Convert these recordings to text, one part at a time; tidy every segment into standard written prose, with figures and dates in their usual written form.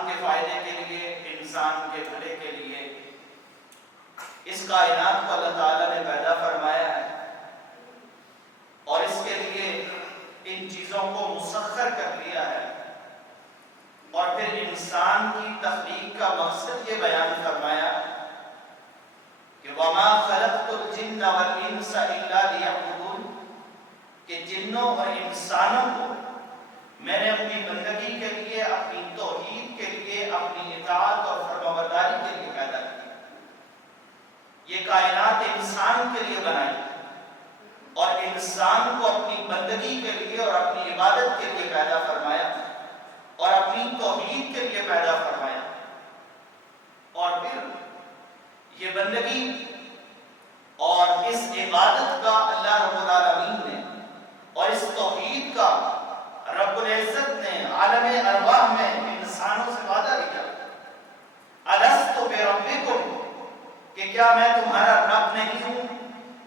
انسان کے فائدے کے لیے، انسان کے بھلے کے لیے اس کائنات کو اللہ تعالیٰ نے پیدا فرمایا ہے، اور اس کے لیے ان چیزوں کو مسخر کر دیا ہے، اور پھر انسان کی تخلیق کا مقصد یہ بیان فرمایا کہ وَمَا خَلَقْتُ الْجِنَّ وَالْإِنسَ إِلَّا لِيَعْبُدُونِ، کہ جنوں اور انسانوں کو میں نے اپنی بندگی کے لیے، اپنی توحید کے لیے، اپنی اطاعت اور فرمانبرداری کے لیے پیدا کیا۔ یہ کائنات انسان کے لیے بنائی اور انسان کو اپنی بندگی کے لیے اور اپنی عبادت کے لیے پیدا فرمایا اور اپنی توحید کے لیے پیدا فرمایا، اور پھر یہ بندگی اور اس عبادت کا اللہ رب العالمین نے اور اس توحید کا رب العزت نے عالم ارواح میں انسانوں سے وعدہ کیا، الست بربکم، کہ کیا میں تمہارا رب نہیں ہوں،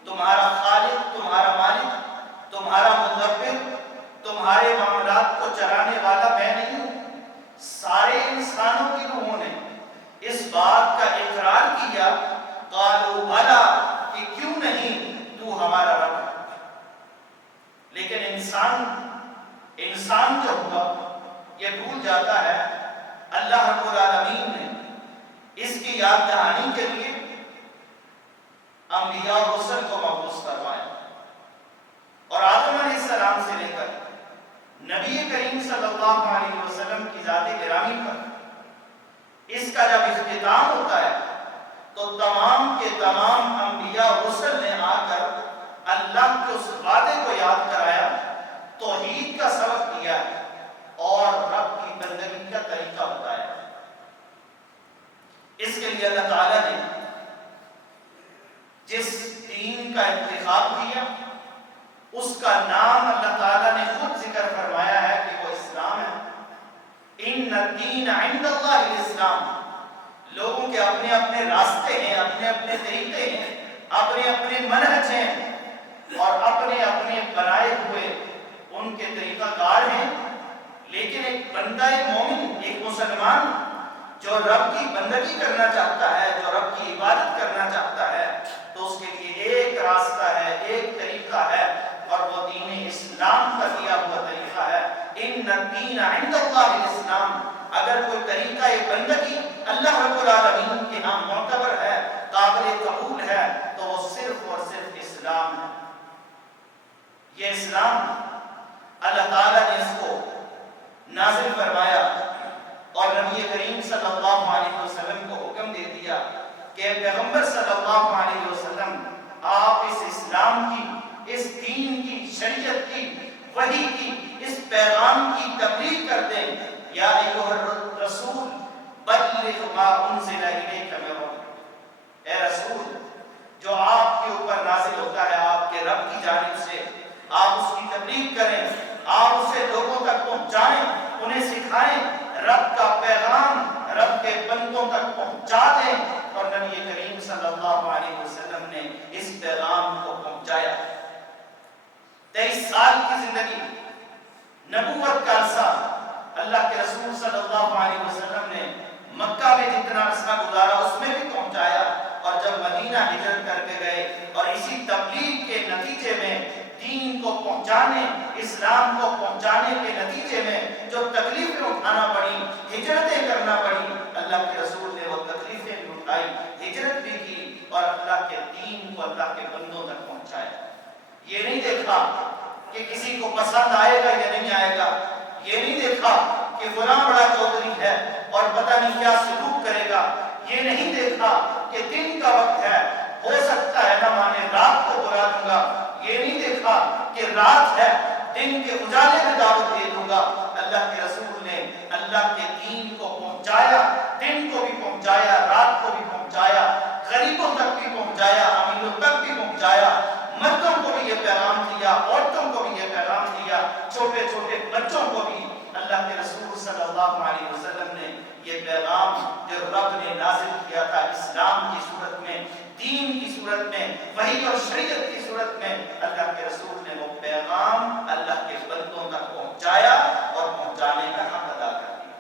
تمہارا خالق، تمہارا مالک، تمہارا مدبر، تمہارے معاملات کو چلانے والا میں نہیں ہوں؟ سارے انسانوں کی روحوں نے اس بات کا اقرار کیا، قالوا بلا، کہ کیوں نہیں، تو ہمارا رب ہے۔ لیکن انسان جو ہوا یہ بھول جاتا ہے۔ اللہ رب العالمین نے اس کی یاد دہانی کے لیے انبیاء اور رسل کو مبعوث فرمایا، اور آدم علیہ السلام سے لے کر نبی کریم صلی اللہ علیہ وسلم کی ذات گرامی پر اس کا جب اختتام ہوتا ہے تو تمام کے تمام انبیاء اور رسل نے آ کر اللہ کے اس وعدے کو یاد کرایا، توحید کا سبق دیا اور رب کی بندگی کا طریقہ بتایا۔ اس کے لیے اللہ تعالیٰ نے جس دین کا انتخاب کیا اس کا نام اللہ تعالیٰ نے خود ذکر فرمایا ہے کہ وہ اسلام ہے۔ ان الدین عند اللہ الاسلام، لوگوں کے اپنے اپنے راستے ہیں، اپنے اپنے طریقے ہیں، اپنے اپنے منہج ہیں اور اپنے اپنے بنائے ہوئے ان کے طریقہ کار ہیں، لیکن ایک بندہ مومن، ایک مسلمان جو رب کی بندگی کرنا چاہتا ہے، جو رب کی عبادت کرنا چاہتا ہے، تو اس کے لیے ایک راستہ ہے، ایک طریقہ ہے، اور وہ دین اسلام کا دیا ہوا طریقہ ہے۔ ان الدین عند اللہ الاسلام، اگر کوئی طریقہ بندگی اللہ رب العالمین کے ہاں معتبر ہے، قابل قبول ہے، تو وہ صرف اور صرف اسلام ہے۔ یہ اسلام اللہ تعالیٰ نے اس کو نازل فرمایا اور نبی کریم صلی اللہ علیہ وسلم کو حکم دے دیا کہ پیغمبر صلی اللہ علیہ وسلم آپ اس اسلام کی، اس دین کی، شریعت کی، وحی کی، اس پیغام کی تبلیغ کر دیں۔ یا ایھا الرسول بلغ ما انزل الیک من ربک، اے رسول جو آپ کے اوپر نازل ہوتا ہے آپ کے رب کی جانب سے، آپ اس کی تبلیغ کریں، آپ اسے لوگوں تک پہنچائیں، انہیں سکھائیں، رب کا پیغام رب کے بندوں تک پہنچا دیں، اور نبی کریم صلی اللہ علیہ وسلم نے اس پیغام کو پہنچایا۔ 23 سال کی زندگی، نبوت کا عرصہ اللہ کے رسول صلی اللہ علیہ وسلم نے مکہ میں جتنا عرصہ گزارا اس میں بھی پہنچایا، اور جب مدینہ ہجرت کر کے گئے اور اسی تبلیغ کے نتیجے میں دین کو پہنچانے، اسلام کو پہنچانے کے نتیجے میں جو تکلیفیں اٹھانا پڑی، ہجرتیں کرنا پڑی، اللہ کے رسول نے وہ تکلیفیں بھی اٹھائی، ہجرت بھی کی اور اللہ کے دین کو اللہ کے بندوں تک پہنچایا۔ یہ نہیں دیکھا کہ کسی کو پسند آئے گا یا نہیں آئے گا، یہ نہیں دیکھا کہ فلاں بڑا چودھری ہے اور پتہ نہیں کیا سلوک کرے گا، یہ نہیں دیکھا کہ دن کا وقت ہے، ہو سکتا ہے نہ مانے رات کو بلا دوں گا، یہ نہیں دیکھا کہ رات ہے دن کے اجالے میں دعوت دے دوں گا۔ اللہ کے رسول نے اللہ کے دین کو پہنچایا، دن کو بھی پہنچایا، رات کو بھی پہنچایا، غریبوں تک بھی پہنچایا، امیروں تک بھی پہنچایا، مردوں کو بھی یہ پیغام دیا، عورتوں کو بھی یہ پیغام دیا، چھوٹے چھوٹے بچوں کو بھی اللہ کے رسول صلی اللہ علیہ وسلم نے یہ پیغام جو رب نے نازل کیا تھا اسلام کی صورت میں، دین کی صورت میں، وحی اور شریعت کی صورت میں، اللہ کے رسول نے وہ پیغام اللہ کے بندوں تک پہنچایا اور پہنچانے کا حق ادا کر دیا۔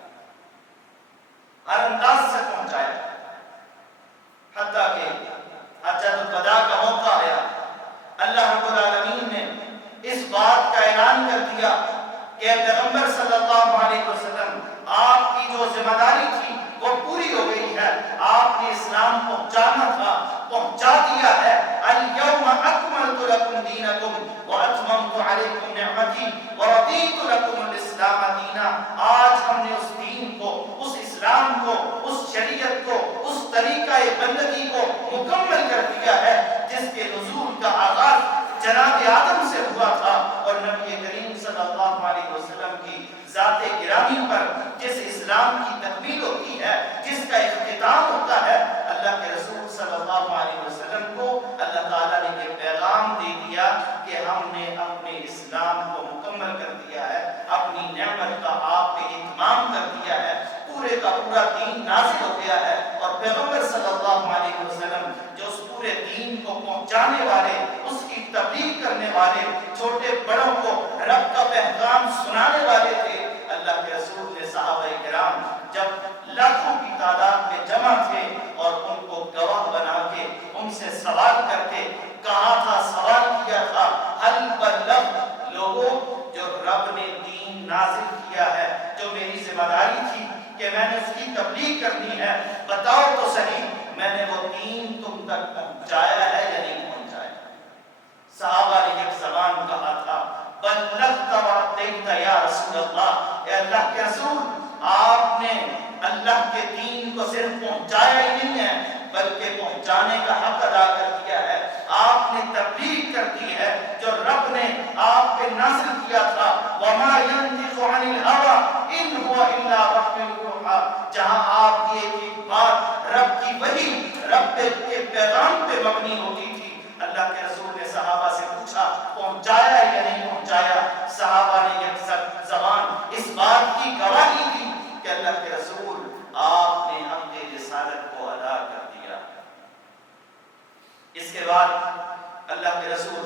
پہنچانا تھا پہنچا دیا ہے۔ الیوم اکملت لکم دینکم واتممت علیکم نعمتی ورضیت لکم الاسلام دینا۔ آج ہم نے اس دین کو، اس اسلام کو، اس شریعت کو، اس طریقہ بندگی کو مکمل کر دیا ہے جس کے نزول کا آغاز جناب آدم سے ہوا تھا، اور نبی کریم صلی اللہ علیہ وسلم کی ذات گرامی پر جس اسلام کی تکمیل ہوتی ہے، جس کا اختتام ہوتا ہے، اللہ کے رسول صلی اللہ علیہ وسلم کو اللہ تعالیٰ نے یہ پیغام دے دیا کہ ہم نے اپنے اسلام کو مکمل کر دیا ہے، اپنی نعمت کا آپ پہ اتمام کر دیا ہے، پورے کا پورا دین نازل ہو گیا ہے۔ اور پیغمبر صلی اللہ علیہ وسلم جو اس پورے دین کو پہنچانے والے، اس کی تبلیغ کرنے والے، چھوٹے بڑوں کو رب کا پیغام سنانے والے تھے، اللہ کے رسول نے صحابہ کرام جب لاکھوں کی تعداد میں جمع تھے اور ان کو گواہ بنا کے ان سے سوال کر کے کہا تھا، سوال کیا تھا، حل بلغ، لوگوں جو رب نے دین نازل کیا ہے، جو میری ذمہ داری تھی کہ میں نے اس کی تبلیغ کرنی ہے، بتاؤ تو صحیح میں نے وہ دین تم تک پہنچایا ہے یا نہیں پہنچایا؟ صحابہ نے ایک زبان کہا تھا، بلغت وعدیت یا رسول اللہ، اے اللہ کے رسول آپ نے اللہ کے دین کو صرف پہنچایا ہی نہیں ہے بلکہ پہنچانے کا حق ادا کر دیا ہے، آپ نے تبلیغ کر دی ہے جو رب نے آپ پہ نازل کیا تھا، وما ينطق عن الهوى ان هو الا وحی یوحی، جہاں آپ کی ایک بات رب کی وحی، رب کے پیغام پہ مبنی ہوتی تھی۔ اللہ کے رسول نے صحابہ سے پوچھا پہنچایا یا نہیں پہنچایا؟ صحابہ نے ایک زبان اس بات کی گواہی دی کہ اللہ کے رسول آپ نے حق رسالت کو ادا کر دیا۔ اس کے بعد اللہ کے رسول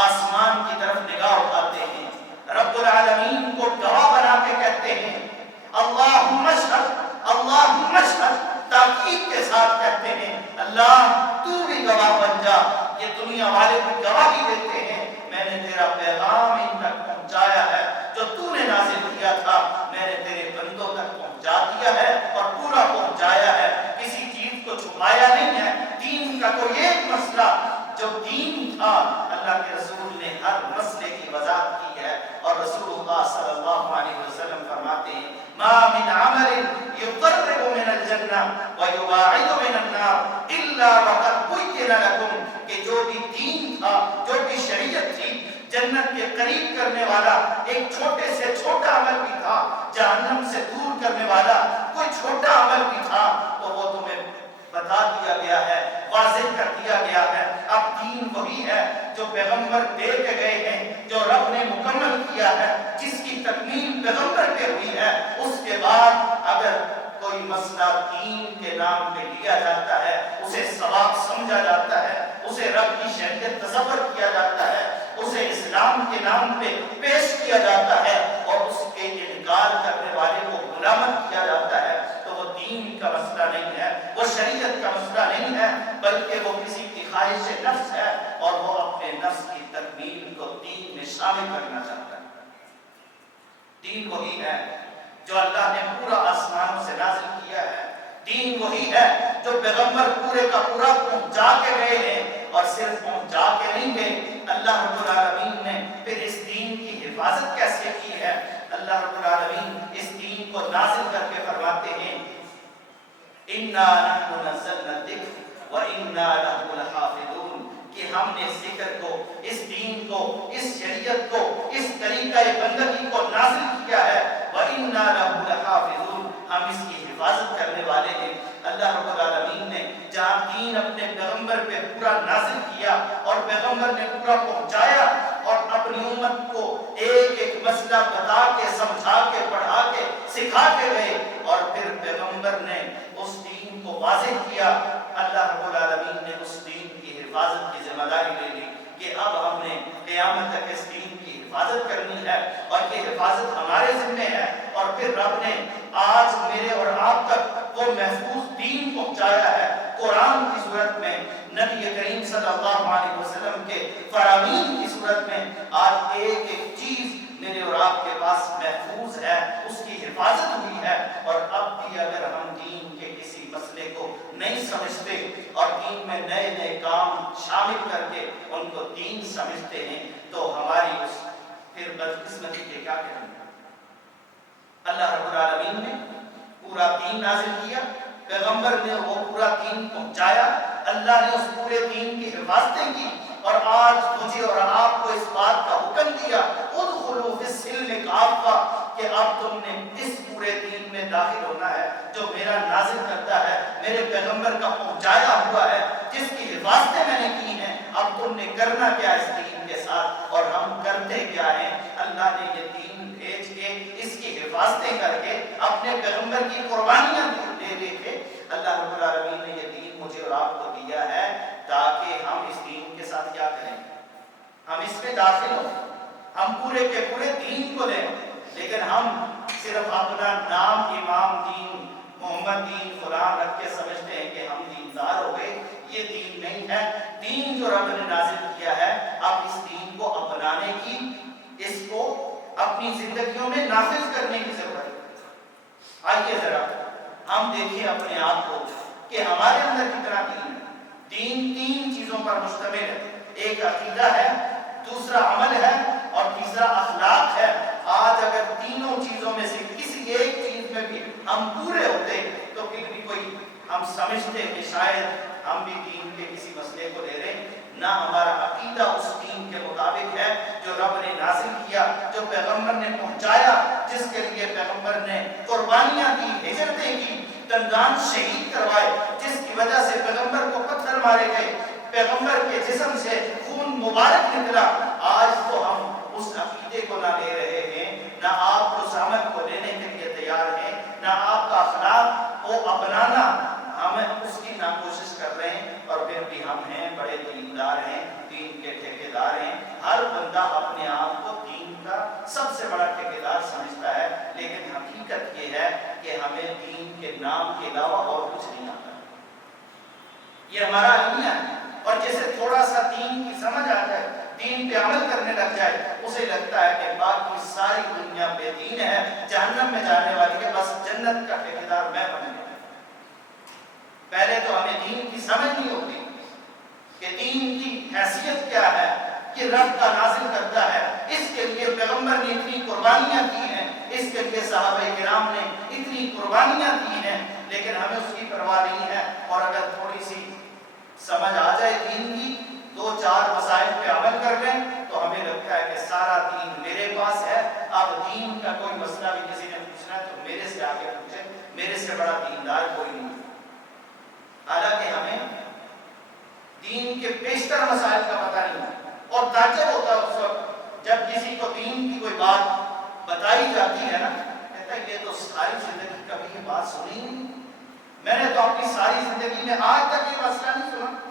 آسمان کی طرف نگاہ اٹھاتے ہیں، رب العالمین کو گواہ بنا کے کہتے ہیں اللہم اشہد، اللہم اشہد، تاکید کے ساتھ کہتے ہیں اللہ تو بھی گواہ بن جا۔ یہ دنیا والے بھی گواہی دیتے ہیں میں نے تیرا پیغام ان تک پہنچایا ہے، جو تو نے نازل کیا تھا میں نے تیرے بندوں تک پہنچا دیا ہے اور پورا پہنچایا ہے، کسی چیز کو چھپایا نہیں ہے۔ دین کا کوئی ایک مسئلہ جو دین تھا، اللہ کے رسول نے ہر مسئلے کی وضاحت کی ہے، اور رسول اللہ صلی اللہ علیہ وسلم فرماتے ہیں ما من عمل يقرب من الجنہ ويباعد من النار الا وقد بين لكم، کہ جو بھی دین تھا، جو بھی شریعت تھی، جنت کے قریب کرنے والا ایک چھوٹے سے چھوٹا عمل بھی تھا، جہنم سے دور کرنے والا کوئی چھوٹا عمل بھی تھا، تو وہ تمہیں بتا دیا گیا ہے، واضح کر دیا گیا ہے۔ اب دین وہی ہے جو پیغمبر دے کے گئے ہیں، جو رب نے مکمل کیا ہے، جس کی تکمیل پیغمبر پہ ہوئی ہے۔ اس کے بعد اگر کوئی مسئلہ دین کے نام پہ لیا جاتا ہے، اسے ثواب سمجھا جاتا ہے، اسے رب کی شریعت تصور کیا جاتا ہے، اسے اسلام کے نام پہ پیش کیا جاتا ہے، اور اس کے انکار کرنے والے کو غلامت کیا جاتا ہے، تو وہ دین کا مسئلہ نہیں ہے، وہ شریعت کا مسئلہ نہیں ہے، بلکہ وہ کسی کی خواہش نفس ہے، اور وہ اپنے نفس کی تکمیل کو دین میں شامل کرنا چاہتا ہے۔ دین وہی ہے جو اللہ نے پورا آسمانوں سے نازل کیا ہے، دین وہی ہے جو پیغمبر پورے کا پورا پہنچا کے گئے ہیں، اور صرف پہنچا کے نہیں گئے، اللہ رب العالمین نے پھر اس دین کی حفاظت کیسے کی ہے؟ اللہ رب العالمین اس دین کو نازل کر کے فرماتے ہیں اِنَّا نَحْنُ نَزَّلْنَا الذِّكْرَ وَإِنَّا لَهُ لَحَافِظُونَ، کہ ہم نے ذکر کو، اس دین کو، اس شریعت کو، اس طریقہ بندگی کو نازل کیا ہے، وَإِنَّا لَهُ لَحَافِظُونَ، ہم اس کی حفاظت کرنے والے ہیں۔ اللہ رب العالمین نے جہاں دین اپنے پیغمبر پہ پورا نازل کیا اور پیغمبر نے پورا پہنچایا، اور اپنی امت کو ایک ایک مسئلہ بتا کے، سمجھا کے، پڑھا کے، سکھا کے گئے، اور پھر پیغمبر نے اس دین کو واضح کیا، اللہ رب العالمین نے اس دین کی حفاظت کی ذمہ داری لے لی کہ اب ہم نے قیامت تک اس دین کی حفاظت کرنی ہے، اور یہ حفاظت ہمارے ذمہ ہے۔ اور پھر رب نے آج میرے اور آپ تک وہ محفوظ دین پہنچایا ہے، قرآن کی صورت میں، نبی کریم صلی اللہ علیہ وسلم کے فرامین کی صورت میں، آج ایک ایک چیز میرے اور آپ کے پاس محفوظ ہے، اس کی حفاظت ہوئی ہے، اور اب بھی اگر ہم دین کے کسی مسئلے کو نہیں سمجھتے اور دین میں نئے نئے کام شامل کر کے ان کو دین سمجھتے ہیں تو ہماری اس پھر بدقسمتی کے کیا کریں گے؟ اللہ رب العالمین نے پورا دین نازل کیا، پیغمبر نے وہ پورا دین پہنچایا، اللہ نے اس پورے دین کی حفاظتیں کی، اور آج مجھے اور آپ کو اس بات کا حکم دیا ادخلوا فی السلم کافہ کہ اب تم نے اس پورے دین میں داخل ہونا ہے جو میرا نازل کرتا ہے، میرے پیغمبر کا پہنچایا ہوا ہے، جس کی حفاظتیں میں نے کی ہیں۔ اب تم نے کرنا کیا اس دین کے ساتھ، اور ہم کرتے کیا ہیں؟ اللہ نے یہ دین بھیج کے اس کی حفاظتیں کر کے اپنے پیغمبر کی قربانیاں دے دے کے اللہ رب العالمین نے یہ دین مجھے اور آپ کو دیا ہے تاکہ ہم اس دین کے ساتھ کیا کریں؟ ہم اس میں داخل ہوں، ہم پورے کے پورے دین کو لیں، لیکن ہم صرف اپنا نام امام دین محمد دین فلاں رکھ کے سمجھتے ہیں کہ ہم دیندار ہو گئے۔ یہ دین نہیں ہے۔ دین جو رب نے نازل کیا ہے، اب اس دین کو اپنانے کی، اس کو اپنی زندگیوں میں نافذ کرنے کی ضرورت ہے۔ آئیے ذرا ہم دیکھیں اپنے آپ کو کہ ہمارے اندر کتنا دین ہے۔ دین تین چیزوں پر مشتمل ہے، ایک عقیدہ ہے، دوسرا عمل ہے، اور تیسرا اخلاق ہے۔ آج اگر تینوں چیزوں میں سے کسی ایک چیز میں بھی ہم پورے ہوتے تو پھر بھی کوئی ہم سمجھتے کہ شاید ہم بھی دین کے کسی مسئلے کو لے رہے ہیں۔ نہ ہمارا عقیدہ اس دین کے مطابق ہے جو رب نے نازل کیا، جو پیغمبر نے پہنچایا، جس کے لیے پیغمبر نے قربانیاں دی، ہجرتیں کی، دندان شہید کروائے، جس کی وجہ سے پیغمبر کو پتھر مارے گئے، پیغمبر کے جسم سے خون مبارک نکلا۔ آج تو ہم اس عقیدے کو نہ لے رہے ہیں، نہ آپ اس عمل کو لینے کے لیے تیار ہیں، نہ آپ کا اخلاق کو اپنانا ہم اس کی نہ کوشش کر رہے ہیں، اور پھر بھی ہم ہیں بڑے دیندار ہیں، دین کے ٹھیکیدار ہیں۔ ہر بندہ اپنے آپ کو دین کا سب سے بڑا ٹھیکیدار سمجھتا ہے، لیکن حقیقت یہ ہے کہ ہمیں دین کے نام کے علاوہ اور کچھ نہیں آتا۔ یہ ہمارا المیہ ہے، اور جیسے تھوڑا سا دین کی سمجھ آ جائے، دین پہ عمل کرنے لگ جائے، اسے لگتا ہے کہ باقی ساری دنیا بے دین ہے، جہنم میں جانے والی ہے، بس جنت کا ٹھیکیدار میں بن گیا۔ پہلے تو ہمیں دین کی سمجھ نہیں ہوتی کہ دین کی حیثیت کیا ہے، یہ رب کا نازل کرتا ہے، اس کے لیے پیغمبر نے اتنی قربانیاں کی ہیں، اس کے لیے صحابہ کرام نے اتنی قربانیاں کی ہیں، لیکن ہمیں اس کی پرواہ نہیں ہے۔ اور اگر تھوڑی سی سمجھ آ جائے دین کی، دو چار مسائل پہ عمل کر لیں، تو ہمیں لگتا ہے کہ سارا دین میرے پاس ہے، اب دین کا کوئی مسئلہ بھی کسی نے پوچھنا ہے تو میرے سے آگے پوچھے، میرے سے بڑا دیندار کوئی نہیں۔ حالانکہ ہمیں دین کے بیشتر مسائل کا پتہ نہیں ہے، اور تعجب ہوتا ہے اس وقت جب کسی کو دین کی کوئی بات بتائی جاتی ہے نا، کہتا ہے یہ تو ساری زندگی کبھی یہ بات سنی نہیں، میں نے تو اپنی ساری زندگی میں آج تک یہ مسئلہ نہیں سنا۔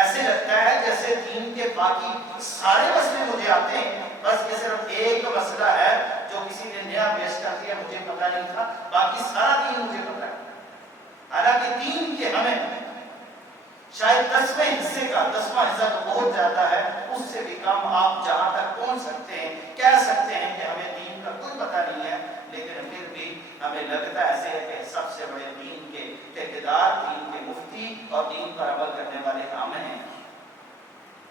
ایسے لگتا ہے جیسے دین کے باقی سارے مسئلے مجھے آتے ہیں، بس یہ صرف ایک مسئلہ ہے جو کسی نے نیا پیش کر دیا، مجھے پتہ نہیں تھا، باقی سارا دین مجھے پتہ ہے۔ حالانکہ دین کے ہمیں شاید 10ویں حصے کا، 10واں حصہ تو بہت زیادہ ہے، اس سے بھی کم آپ جہاں تک پہنچ سکتے ہیں، کہہ سکتے ہیں کہ ہمیں دین کا کوئی پتہ نہیں ہے، لیکن پھر بھی ہمیں لگتا ایسے ہے کہ سب سے بڑے دین کے ٹھیکیدار، دین کے مفتی اور دین پر عمل کرنے والے ہم ہیں۔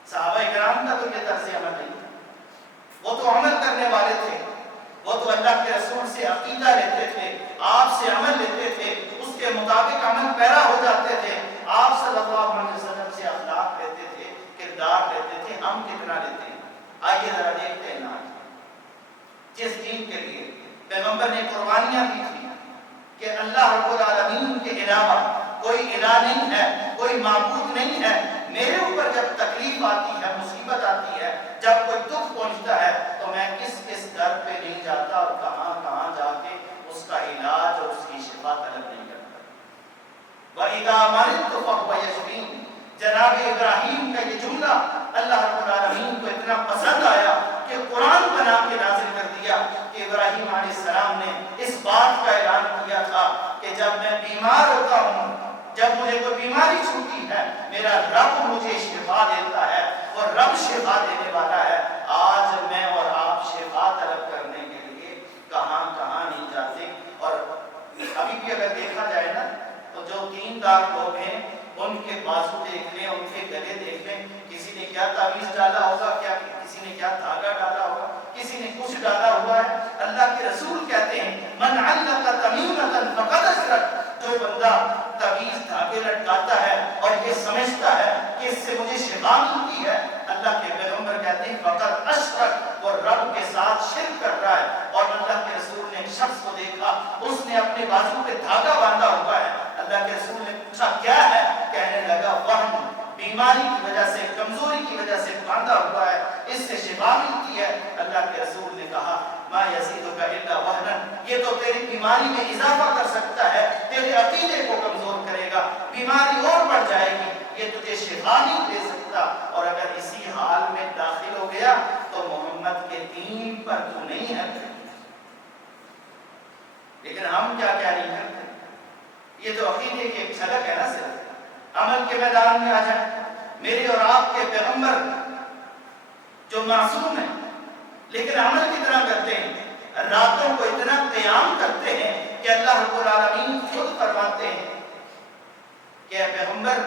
صحابہ کرام کا تو یہ طرز عمل نہیں تھا، وہ تو عمل کرنے والے تھے، وہ تو اللہ کے رسول سے عقیدہ لیتے تھے، آپ سے عمل لیتے تھے، اس کے مطابق عمل پیرا ہو جاتے تھے، آپ صلی اللہ علیہ وسلم سے اخلاق لیتے تھے، کردار لیتے تھے۔ ہم کتنا لیتے ہیں؟ آئیے ذرا دیکھتے ہیں نا، جس دین کے لیے پیغمبر نے قربانیاں دی تھی کہ اللہ رب العالمین کے علاوہ کوئی الہ نہیں ہے، کوئی معبود نہیں ہے، میرے اوپر جب تکلیف آتی ہے، مصیبت آتی ہے، جب کوئی دکھ پہنچتا ہے تو میں کس کس در پہ نہیں جاتا اور کہاں کہاں جا کے اس کا علاج اور اس کی شفا طلب نہیں کرتا۔ وَإِذَا مَرِضْتُ فَهُوَ يَشْفِينِ، جناب ابراہیم کا یہ جملہ اللہ رب العالمین کو اتنا پسند آیا کہ قرآن بنا کے نازل کر دیا کہ ابراہیم علیہ السلام نے اس بات کا اعلان کیا تھا کہ جب میں بیمار ہوتا ہوں، جب مجھے کوئی بیماری چھوٹی ہے، میرا رب مجھے شفا دیتا ہے، اور رب شفا دینے والا ہے۔ آج میں اور آپ شفا طلب کرنے کے لیے کہاں کہاں نہیں جاتے، اور ابھی بھی اگر دیکھا جائے نا تو جو دین دیندار لوگ ہیں ان کے بازو دیکھ لیں، ان کے گلے دیکھ لیں، کسی نے کیا تعویذ ڈالا ہوگا، کیا کسی نے کیا دھاگا ڈالا ہوگا، کسی نے کچھ ڈالا ہوا ہے۔ اللہ کے رسول کہتے ہیں من علق تمیمۃ فقد اشرک، جو بندہ تعویذ دھاگے لٹکاتا ہے اور یہ سمجھتا ہے کہ اس سے مجھے شفا ملتی ہے، اللہ کے پیغمبر کہتے ہیں فقد اشرک، وہ رب کے ساتھ شرک کر رہا ہے۔ اور اللہ کے رسول نے ایک شخص کو دیکھا، اس نے اپنے بازو پہ دھاگا باندھا ہوا ہے۔ اللہ کے رسول نے پوچھا کیا ہے؟ کہنے لگا وہن، بیماری کی وجہ سے، کمزوری کی وجہ سے باندھا ہوا ہے، اس سے شفا ملتی ہے۔ اللہ کے رسول نے کہا ما یزیدک الا وہنا، یہ تو تیری بیماری میں اضافہ کر سکتا ہے، تیرے عقیدے کو کمزور کرے گا، بیماری اور بڑھ جائے گی، یہ تجھے شفا نہیں دے سکتا۔ اور اگر اسی حال میں داخل ہو گیا تو محمد کے دین پر تو نہیں ہے۔ لیکن ہم کیا نہیں کرتے؟ یہ تو عقیدے کی ایک جھلک ہے نا، صرف عمل کے میدان میں آ جائیں۔ میرے اور آپ کے پیغمبر جو معصوم ہیں لیکن عمل کتنا کرتے ہیں، راتوں کو اتنا قیام کرتے ہیں کہ اللہ رب العالمین خود فرماتے ہیں کہ اے پیغمبر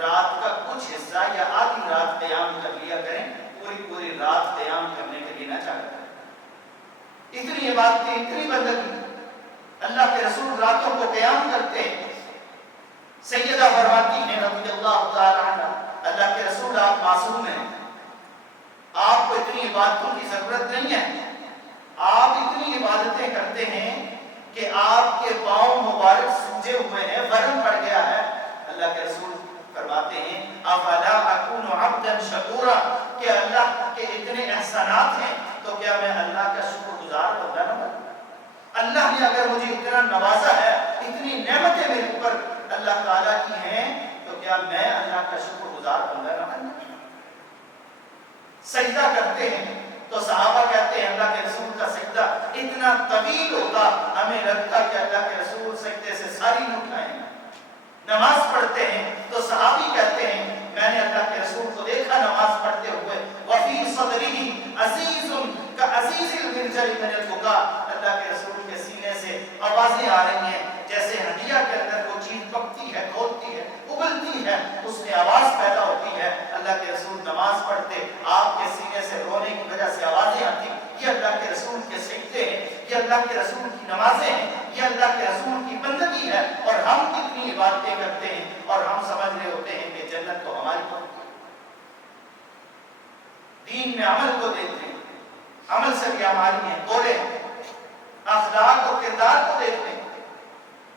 رات کا کچھ حصہ یا آدھی رات قیام کر لیا کریں، پوری رات قیام کرنے کے لیے نہ چاہتے ہیں۔ اتنی عبادتیں، اتنی بندگی، اللہ کے رسول راتوں کو قیام کرتے ہیں۔ سیدہ فرماتی ہیں رضی اللہ تعالی عنہ، اللہ کے رسول آپ معصوم ہیں، آپ کو اتنی عبادتوں کی ضرورت نہیں ہے، آپ اتنی عبادتیں کرتے ہیں کہ آپ کے پاؤں مبارک سوجے ہوئے ہیں، ورم پڑ گیا ہے۔ اللہ کے رسول فرماتے ہیں افلا اکون عبدا شکورا، کہ اللہ کے اتنے احسانات ہیں تو کیا میں اللہ کا شکر گزار بندہ نہ بنوں؟ اللہ نے اگر مجھے اتنا نوازا ہے، اتنی نعمتیں میرے اوپر اللہ تعالیٰ کی ہیں، تو کیا میں اللہ کا شکر گزار بندہ نہ بنوں؟ سجدہ کرتے ہیں تو صحابہ کہتے ہیں اللہ کے رسول کا سجدہ اتنا طویل ہوتا، ہمیں لگتا کہ اللہ کے رسول سجدے سے ساری نہ اٹھائیں۔ نماز پڑھتے ہیں تو صحابی کہتے ہیں میں نے اللہ کے رسول کو دیکھا نماز پڑھتے ہوئے، وفی صدری عزیز کا عزیز المرجل من البکا، اللہ کے رسول کے سینے سے آوازیں آ رہی ہیں جیسے ہنڈیا کے اندر کوئی چیز پکتی ہے، کھولتی ہے، ابلتی ہے، اس میں آواز پیدا ہوتی ہے۔ اللہ کے رسول نماز پڑھتے، آپ کے سینے سے رونے کی وجہ سے آوازیں آتی۔ یہ اللہ کے رسول کے سجدے ہیں، یہ اللہ کے رسول کی نمازیں ہیں، یہ اللہ کے رسول کی بندگی ہے۔ اور ہم کتنی عبادتیں کرتے ہیں اور ہم سمجھ رہے ہوتے ہیں کہ جنت تو ہماری کو، دین میں عمل کو دیکھتے ہیں، عمل سے کیا ہماری ہے، بولے اخلاق اور کردار کو دیکھتے ہیں۔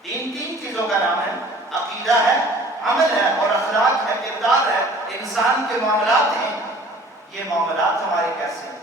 دین تین چیزوں کا نام ہے، عقیدہ ہے، عمل ہے اور اخلاق ہے، کردار ہے، انسان کے معاملات ہیں۔ یہ معاملات ہمارے کیسے ہیں؟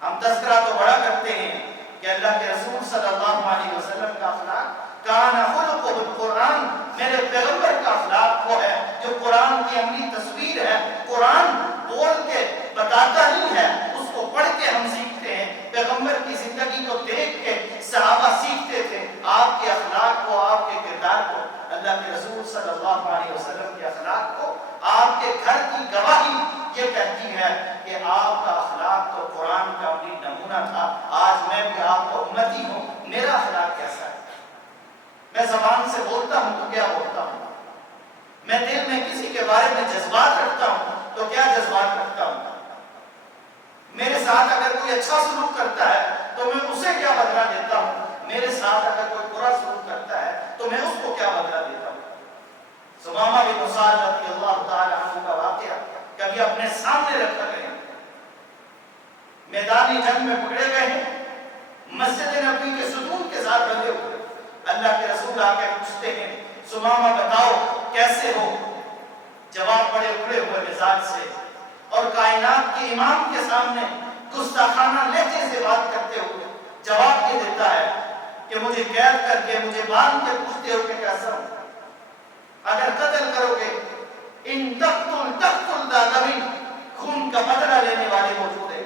ہم تذکرہ تو بڑا کرتے ہیں کہ اللہ کے رسول صلی اللہ علیہ وسلم کا اخلاق کان خلقہ القرآن، میرے پیغمبر کا اخلاق وہ ہے جو قرآن کی عملی تصویر ہے۔ قرآن بول کے بتاتا نہیں ہے، اس کو پڑھ کے ہم سیکھتے ہیں۔ پیغمبر کی زندگی کو دیکھ کے صحابہ سیکھتے تھے، آپ کے اخلاق کو، آپ کے کردار کو۔ اللہ کے رسول صلی اللہ علیہ وسلم کے اخلاق کو، آپ کے گھر کی گواہی یہ کہتی ہے کہ آپ کا اخلاق تو قرآن کا عملی نمونہ تھا۔ آج میں بھی آپ کو امتی ہوں، میرا اخلاق کیسا ہے؟ میں زبان سے بولتا ہوں تو کیا بولتا ہوں؟ میں دل میں کسی کے بارے میں جذبات رکھتا ہوں تو کیا جذبات رکھتا ہوں؟ میرے ساتھ اگر کوئی اچھا سلوک کرتا ہے تو میں اسے کیا بدلہ دیتا ہوں؟ میرے ساتھ اگر کوئی برا سلوک کرتا ہے تو میں اس کو کیا بدلہ دیتا ہوں؟ ثمامہ بن اسال رضی اللہ تعالی عنہ کا واقعہ کبھی اپنے سامنے رکھا کریں۔ میدانی جنگ میں پکڑے گئے ہیں، مسجد نبی کے ستون کے ساتھ بندھے ہوئے، اللہ کے رسول آ کے پوچھتے ہیں ثمامہ بتاؤ کیسے ہو؟ جواب بڑے اکھڑے ہوئے مزاج سے اور کائنات کے امام کے سامنے گستاخانہ لہجے سے بات کرتے ہوئے جواب یہ دیتا ہے کہ مجھے قید کر کے، مجھے باندھ کے پوچھتے ہو کہ کیسا ہوں؟ اگر قتل کرو گے، ان تقتل ذا دم، خون کا بدلہ لینے والے موجود ہیں،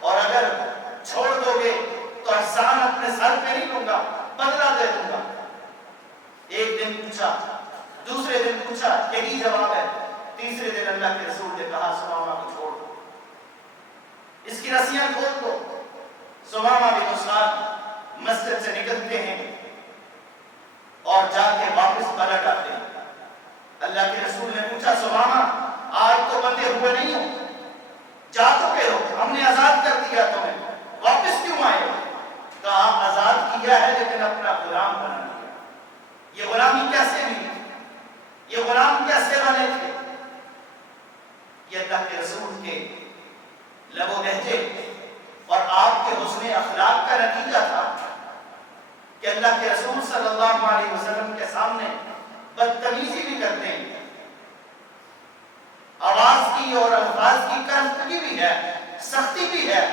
اور اگر چھوڑ دو گے تو احسان اپنے سر پہ نہیں لوں گا، بدلہ دے دوں گا۔ ایک دن پوچھا، دوسرے دن پوچھا، یہی جواب ہے۔ تیسرے دن اللہ کے رسول نے کہا ثمامہ کو چھوڑ دو، اس کی رسیاں کھول دو۔ ثمامہ بن اسال مسجد سے نکلتے ہیں اور جا کے واپس پلٹ آتے ہیں۔ کے ہوئے نہیں ہو، جا چکے ہو، ہم نے آزاد کر دیا تمہیں، واپس کیوں آئے ہو؟ کہا آزاد کیا ہے لیکن اپنا غلام بنا لیا۔ یہ غلامی کیسے ملی؟ یہ غلام کیسے بنے تھے؟ یہ اللہ کے رسول کے لب و لہجے اور آپ کے حسن اخلاق کا نتیجہ تھا کہ اللہ کے رسول صلی اللہ علیہ وسلم کے سامنے بدتمیزی بھی کرتے ہیں، آواز کی اور الفاظ کی کرفتگی بھی ہے، سختی بھی ہے،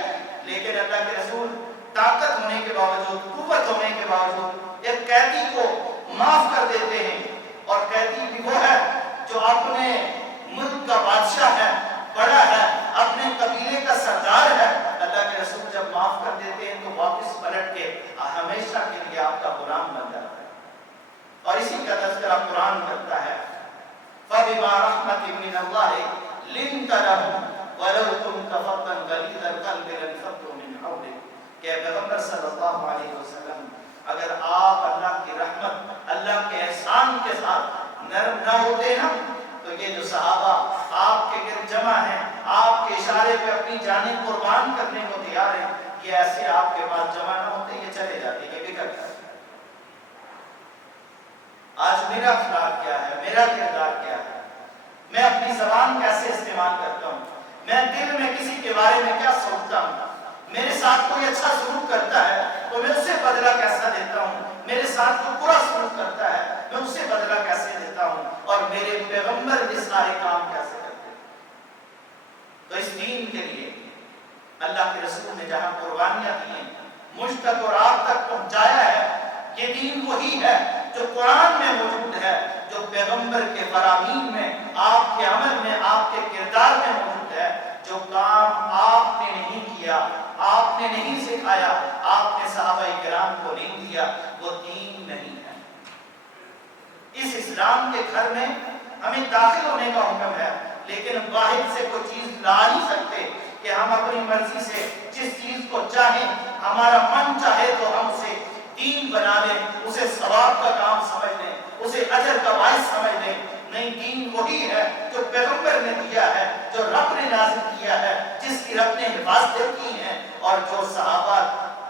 لیکن اللہ کے رسول طاقت ہونے کے باوجود، قوت ہونے کے باوجود ایک قیدی کو معاف کر دیتے ہیں، اور قیدی بھی وہ ہے جو اپنے ملک کا بادشاہ ہے، بڑا ہے، اپنے قبیلے کا سردار ہے۔ اللہ کے رسول جب معاف کر دیتے ہیں تو واپس پلٹ کے ہمیشہ کے لیے آپ کا غلام بن جاتا ہے۔ اور اسی کا تذکرہ قرآن کرتا ہے، فَبِمَا رَحْمَةٍ مِّنَ اللَّهِ لِنْتَ لَهُمْ وَلَوْ كُنْتَ فَظًّا غَلِيظَ الْقَلْبِ لَانفَضُّوا مِنْ حَوْلِكَ۔ کہ پیغمبر صلی اللہ علیہ وسلم اگر آپ اللہ کی رحمت، اللہ کے احسان کے ساتھ نرم نہ ہوتے نا، تو یہ جو صحابہ آپ کے گرد جمع ہیں، آپ کے اشارے پہ اپنی جانیں قربان کرنے کو تیار ہیں، یہ ایسے آپ کے پاس جمع نہ ہوتے، یہ چلے جاتے، یہ بگڑ جاتے۔ آج میرا اخلاق کیا ہے، میرا کردار کیا ہے، میں اپنی زبان کیسے استعمال کرتا ہوں، میں دل میں کسی کے بارے میں کیا سوچتا ہوں، میرے ساتھ کوئی اچھا سلوک کرتا ہے تو میں اسے بدلہ کیسا دیتا ہوں، میرے ساتھ کوئی برا سلوک کرتا ہے میں اسے بدلہ کیسے دیتا ہوں، اور میرے پیغمبر یہ سارے کام کیسے کرتے ہیں۔ تو اس دین کے لیے اللہ کے رسول نے جہاں قربانیاں دی ہیں، مجھ تک اور آپ تک پہنچایا ہے، یہ دین وہی ہے جو قرآن میں موجود ہے، جو پیغمبر کے فرامین میں، آپ کے عمل میں، آپ کے کردار میں موجود ہے۔ جو کام آپ نے نہیں کیا، آپ نے نہیں سکھایا، آپ نے صحابہ کرام کو نہیں دیا، وہ دین نہیں ہے۔ اس اسلام کے گھر میں ہمیں داخل ہونے کا حکم ہے، لیکن باہر سے کوئی چیز لا نہیں سکتے کہ ہم اپنی مرضی سے جس چیز کو چاہیں، ہمارا من چاہے تو ہم اسے دین بنا لیں، اسے ثواب کا کام سمجھ لیں، اسے اجر کا باعث سمجھ لیں۔ نہیں، دین وہی ہے جو پیغمبر نے دیا ہے، جو رب نے نازل کیا ہے، جس کی رب نے حفاظتیں کی ہیں، اور جو صحابہ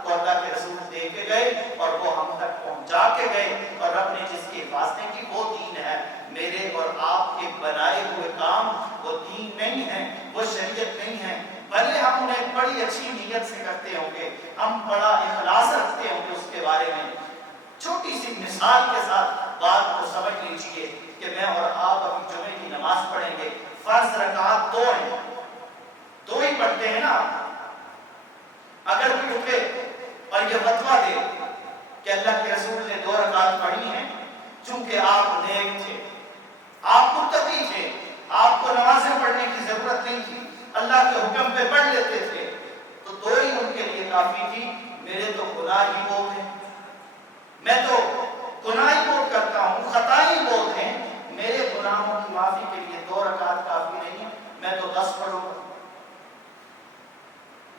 کو اللہ کے رسول دے کے گئے اور وہ ہم تک پہنچا کے گئے، اور رب نے جس کی حفاظتیں کی، وہ دین ہے۔ میرے اور آپ کے بنائے ہوئے کام وہ دین نہیں ہے، وہ شریعت نہیں ہے۔ بھلے ہم انہیں بڑی اچھی نیت سے کرتے ہوں گے، ہم بڑا اخلاص رکھتے ہوں گے اس کے بارے میں۔ چھوٹی سی مثال کے ساتھ بات کو سمجھ لیجئے کہ میں اور آپ ابھی جمعے کی نماز پڑھیں گے، فرض رکعات 2 ہیں، 2 ہی پڑھتے ہیں نا۔ اگر کوئی اٹھے اور یہ فتویٰ دے کہ اللہ کے رسول نے 2 رکعات پڑھی ہیں، چونکہ آپ نیک تھے، آپ متقی تھے، آپ کو نمازیں پڑھنے کی ضرورت نہیں تھی، اللہ کے حکم پہ پڑھ لیتے تھے، تو 2 ہی ان کے لیے کافی تھی۔ میرے تو گناہ ہی بہت ہیں، میں تو گناہ ہی بہت کرتا ہوں، خطائیں بہت ہیں، میرے گناہوں کی معافی کے لیے 2 رکعت کافی نہیں، میں تو 10 پڑھوں گا،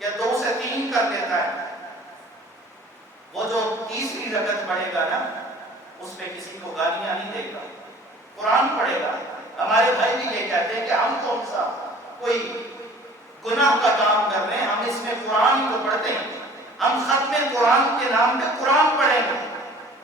یا 2 سے 3 کر لیتا ہے۔ وہ جو تیسری رکعت پڑھے گا نا، اس میں کسی کو گالیاں نہیں دے گا، قرآن پڑھے گا۔ ہمارے بھائی بھی یہ کہتے ہیں کہ ہم کون سا کوئی گناہ کا کام کر رہے ہیں، ہم اس میں قرآن ہی تو پڑھتے ہیں، ہم ختم قرآن کے نام پہ قرآن پڑھیں گے،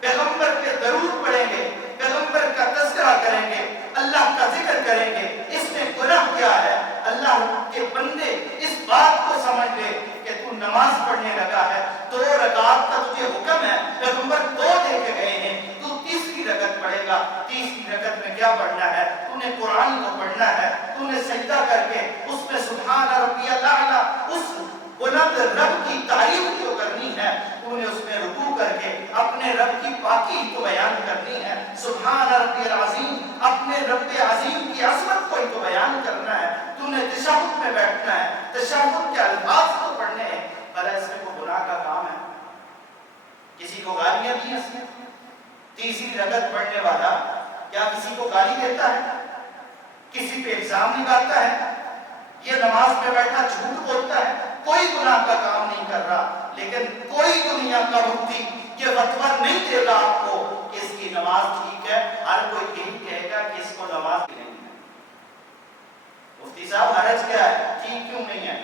پیغمبر پہ درود پڑھیں گے، پیغمبر کا تذکرہ کریں گے، اللہ کا ذکر کریں گے، اس میں گناہ کیا ہے؟ اللہ کے بندے اس بات کو سمجھ لے کہ تو نماز پڑھنے لگا ہے، 2 رکعات کا تجھے حکم ہے، پیغمبر 2 دے کے گئے ہیں، تو تیسری رکعت پڑھے گا۔ تیسری رکعت میں کیا پڑھنا ہے؟ تو نے قرآن کو پڑھنا ہے، تو نے سجدہ کر کے اس میں سبحان ربی الاعلیٰ، اس بلند رب کی تعریف جو کرنی ہے، تو نے اس میں رکوع کر کے اپنے رب کی پاکی کو بیان کرنی ہے، سبحان ربی العظیم، اپنے رب عظیم کی عظمت کو تو بیان کرنا ہے، تو نے تشہد میں بیٹھنا ہے، تشہد کے الفاظ کو پڑھنے ہیں۔ بھلا اس میں کوئی گناہ کا کام ہے؟ کسی کو گالیاں دی اس میں؟ تیسری رکعت پڑھنے والا کیا کسی کو گالی دیتا ہے؟ کسی پہ الزام لگاتا ہے؟ یہ نماز میں بیٹھا جھوٹ بولتا ہے؟ کوئی گناہ کا کام نہیں کر رہا، لیکن کوئی دنیا کا مفتی یہ فتویٰ نہیں دے گا آپ کو کہ اس کی نماز ٹھیک ہے۔ ہر کوئی یہی کہے گا کہ اس کو نماز نہیں ہے۔ مفتی صاحب حرج کیا ہے، ٹھیک کیوں نہیں ہے؟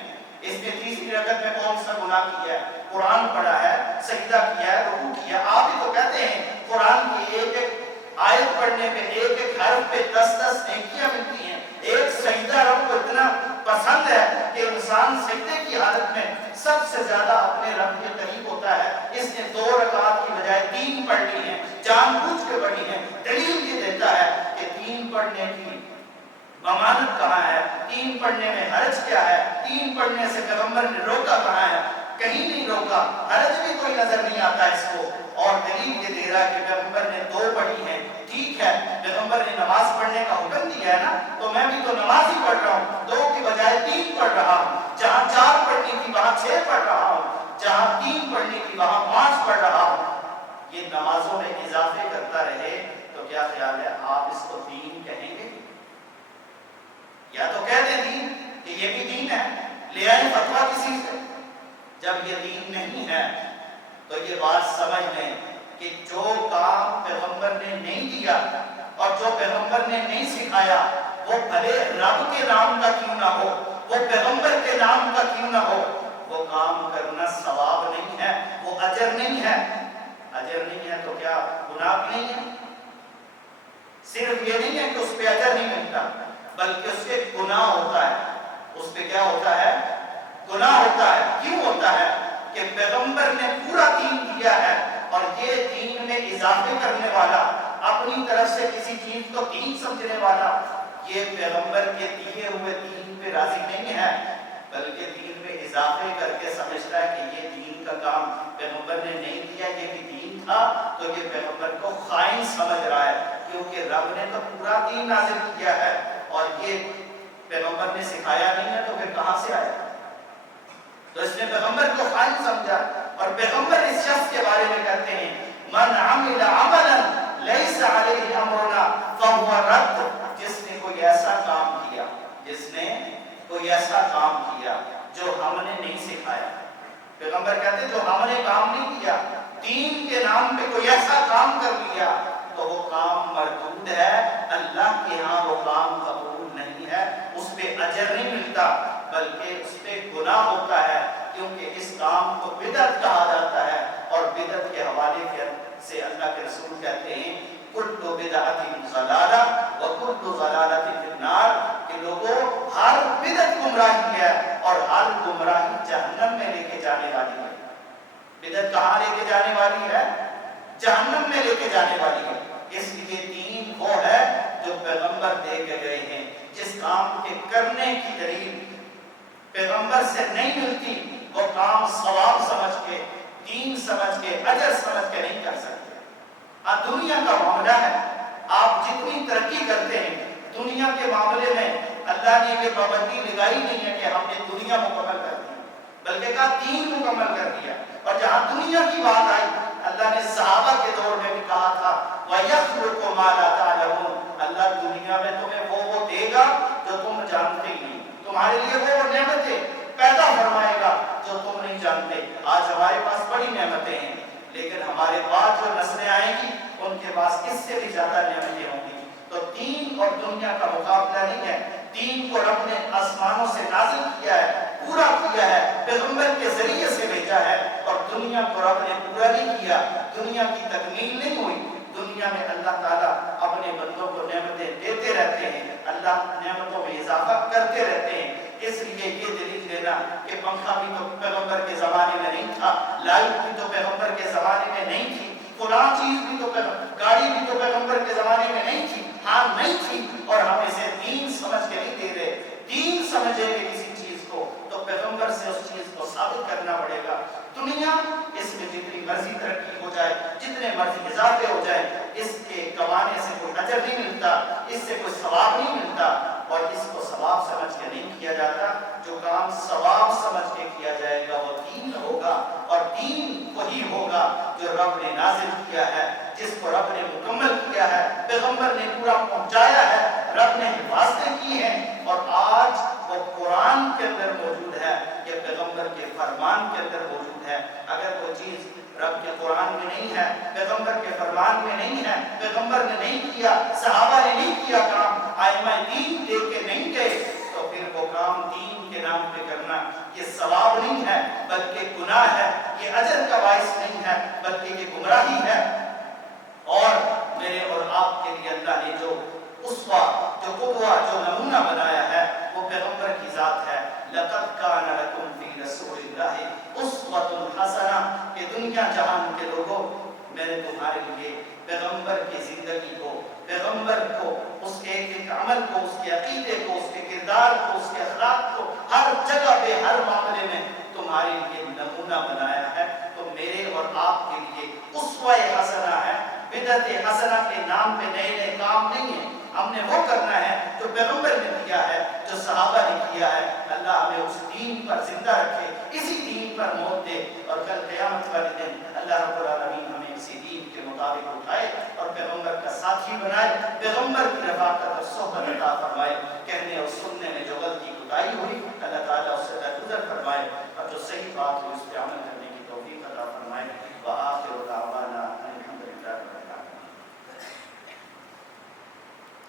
اس نے تیسری رکعت میں کون سا گناہ کیا ہے؟ قرآن پڑھا ہے، سجدہ کیا ہے، رکوع کیا ہے۔ آپ ہی تو کہتے ہیں قرآن کی ایک ایک آیت پڑھنے پہ، ایک ایک حرف پہ 10 نیکیاں ملتی ہیں۔ ایک سجدہ رب کو اتنا پسند ہے کہ انسان سجدے کی حالت میں سب سے زیادہ اپنے رب کے قریب ہوتا ہے۔ اس نے 2 رکعات کی بجائے 3 پڑھ لی ہیں، جان بوجھ کے پڑھی ہیں۔ دلیل یہ دیتا ہے کہ 3 پڑھنے کی ممانعت کہاں ہے، 3 پڑھنے میں حرج کیا ہے، 3 پڑھنے سے پیغمبر نے روکا کہاں ہے؟ کہیں نہیں روکا، حرج بھی کوئی نظر نہیں آتا اس کو۔ اور دلیل یہ دے رہا ہے کہ پیغمبر نے 2 پڑھی ہیں، ٹھیک ہے، پیغمبر نے نماز پڑھنے کا حکم دیا ہے نا، تو میں بھی تو نماز ہی پڑھ رہا ہوں، 2 کی بجائے 3 پڑھ رہا ہوں۔ جہاں 4 پڑھنی تھی وہاں 6 پڑھ رہا ہوں، جہاں 3 پڑھنی تھی وہاں 5 پڑھ رہا ہوں۔ یہ نمازوں میں اضافے کرتا رہے تو کیا خیال ہے آپ اس کو دین کہیں گے؟ یا تو کہہ دیں دین کہ یہ بھی دین ہے، لے آئیں فتویٰ کسی سے۔ جب یہ دین نہیں ہے تو یہ بات سمجھ لیں کہ جو کام پیغمبر نے نہیں دیا اور جو پیغمبر نے نہیں سکھایا، وہ بھلے رب کے نام کا کیوں نہ ہو، وہ پیغمبر کے نام کا کیوں نہ ہو، وہ کام کرنا ثواب نہیں ہے، وہ اجر نہیں ہے۔ اجر نہیں ہے تو کیا گناہ بھی نہیں ہے؟ صرف یہ نہیں ہے کہ اس پہ اجر نہیں ملتا، بلکہ اس کے گناہ ہوتا ہے۔ اس پہ کیا ہوتا ہے؟ گناہ ہوتا ہے۔ کیوں ہوتا ہے؟ کہ پیغمبر نے پورا دین دیا ہے اور یہ دین میں اضافے کرنے والا، اپنی طرف سے کسی چیز کو دین سمجھنے والا، یہ پیغمبر کے دیے ہوئے دین پہ راضی نہیں ہے، بلکہ دین میں اضافے کر کے سمجھتا ہے کہ یہ دین کا کام پیغمبر نے نہیں دیا، یہ بھی دین تھا، تو یہ پیغمبر کو خائن سمجھ رہا ہے، کیونکہ رب نے تو پورا دین نازل کیا ہے اور یہ پیغمبر نے سکھایا نہیں ہے، تو پھر کہاں سے آیا؟ تو اس نے پیغمبر کو خائن سمجھا۔ اور پیغمبر اس شخص کے بارے میں کہتے ہیں من عمل عملا لیس علیہ امرنا فہو رد، جس نے کوئی ایسا کام کیا، جس نے کوئی ایسا کام کیا جو ہم نے نہیں سکھایا۔ پیغمبر کہتے ہیں جو ہم نے کام نہیں کیا، دین کے نام پہ کوئی ایسا کام کر لیا تو وہ کام مردود ہے، اللہ کے ہاں وہ کام قبول نہیں ہے، اس پہ اجر نہیں ملتا بلکہ اس پہ گناہ ہوتا ہے، کیونکہ اس کام کو بدعت کہا جاتا ہے۔ اور بدعت کے حوالے سے اللہ کے رسول کہتے ہیں کل بدعت ضلالہ وکل ضلالۃ فی النار، کہ لوگوں ہر بدعت گمراہی ہے اور ہر گمراہی جہنم میں لے کے جانے والی ہے۔ بدعت کہاں لے کے جانے والی ہے؟ جہنم میں لے کے جانے والی ہے۔ اس لیے دین وہ ہے جو پیغمبر دے کے گئے ہیں، جس کام کے کرنے کی دلیل پیغمبر سے نہیں ملتی، وہ کام ثواب سمجھ کے، دین سمجھ کے، اجر سمجھ کے نہیں کر سکتے۔ دنیا کا معاملہ ہے، آپ جتنی ترقی کرتے ہیں دنیا کے معاملے میں اللہ نے یہ پابندی لگائی نہیں ہے کہ ہم نے دنیا مکمل کر دی، بلکہ کہا دین مکمل کر دیا۔ اور جہاں دنیا کی بات آئی، اللہ نے صحابہ کے دور میں بھی کہا تھا وَيَخْلُقُ مَا لَا تَعْلَمُونَ، اللہ دنیا میں تمہیں وہ دے گا جو تم جانتے ہی نہیں، تمہارے لیے وہ نعمتیں پیدا فرمائے گا جو تم نہیں جانتے۔ آج ہمارے پاس بڑی نعمتیں ہیں، لیکن ہمارے بعد جو نسلیں آئیں گی ان کے پاس اس سے بھی زیادہ نعمتیں ہوں گی۔ تو دین اور دنیا کا مقابلہ نہیں ہے، دین کو رب نے آسمانوں سے نازل کیا ہے، پورا کیا ہے، پیغمبر کے ذریعے سے بھیجا ہے، اور دنیا کو رب نے پورا نہیں کیا، دنیا کی تکمیل نہیں ہوئی۔ دنیا میں اللہ تعالیٰ اپنے بندوں کو نعمتیں دیتے رہتے ہیں، اللہ نعمتوں میں اضافہ کرتے رہتے ہیں۔ اس لیے یہ دلیل دینا کہ پنکھا بھی تو پیغمبر کے زمانے میں نہیں تھا، لائٹ بھی تو پیغمبر کے زمانے میں نہیں تھی، فلاں چیز بھی تو گاڑی بھی تو پیغمبر کے زمانے میں نہیں تھی، ہاں نہیں تھی، اور ہم اسے دین سمجھ کے نہیں دے رہے۔ دین سمجھیں گے کسی چیز کو تو پیغمبر سے اس چیز کو ثابت کرنا پڑے گا۔ دنیا اس میں جتنی مرضی ترقی ہو جائے، جتنے مرضی اضافے ہو جائے، اس کے کمانے سے کوئی اجر نہیں ملتا، اس سے کوئی ثواب نہیں ملتا، اور اس کو ثواب سمجھ کے نہیں کیا جاتا۔ جو کام ثواب سمجھ کے کیا جائے گا وہ دین ہوگا، اور دین وہی ہوگا جو رب نے نازل کیا ہے، جس کو رب نے مکمل کیا ہے، پیغمبر نے پورا پہنچایا ہے، رب نے حفاظتیں کی ہیں، اور آج وہ قرآن کے اندر موجود ہے، یہ پیغمبر کے فرمان کے اندر موجود ہے۔ اگر کوئی چیز رب کے قرآن میں نہیں ہے، پیغمبر کے فرمان میں نہیں ہے، پیغمبر نے نہیں کیا، صحابہ نے نہیں کیا کام، ائمہ دین دے کے نہیں گئے، تو پھر وہ نام پہ کرنا یہ ثواب نہیں ہے بلکہ گناہ ہے، یہ اجر کا باعث نہیں ہے بلکہ یہ گمراہی ہے۔ اور میرے اور آپ کے لیے اللہ نے جو اسوہ، جو قدوہ، جو نمونہ بنایا ہے وہ پیغمبر کی ذات ہے۔ لَقَدْ كَانَ لَكُمْ فِي رَسُولِ اللَّهِ أُسْوَةٌ حَسَنَةٌ کہ دنیا جہان کے لوگوں میں نے تمہارے لیے پیغمبر کی زندگی کو، پیغمبر کو، اس کے ایک ایک عمل کو، اس کے عقیدے کو، اس کے کردار کو، اس کے اخلاق کو، ہر جگہ پہ ہر معاملے میں تمہارے لیے نمونہ بنایا ہے۔ تو میرے اور آپ کے لیے اسوہ حسنہ ہے۔ بدعت حسنہ کے نام پہ نئے نئے کام نہیں ہیں، ہم نے وہ کرنا ہے جو پیغمبر نے کیا ہے، جو صحابہ نے کیا ہے۔ اللہ ہمیں اس دین پر زندہ رکھے، اسی دین پر موت دے، اور کل قیامت والے دن اللہ رب العالمین ہمیں اسی دین کے مطابق اٹھائے اور پیغمبر کا ساتھی بنائے، پیغمبر کی رفاقت اور صحبت عطا فرمائے۔ کہنے اور سننے میں جو غلطی کوتاہی ہوئی اللہ تعالیٰ اس سے درگزر فرمائے، اور جو صحیح بات ہوئی اس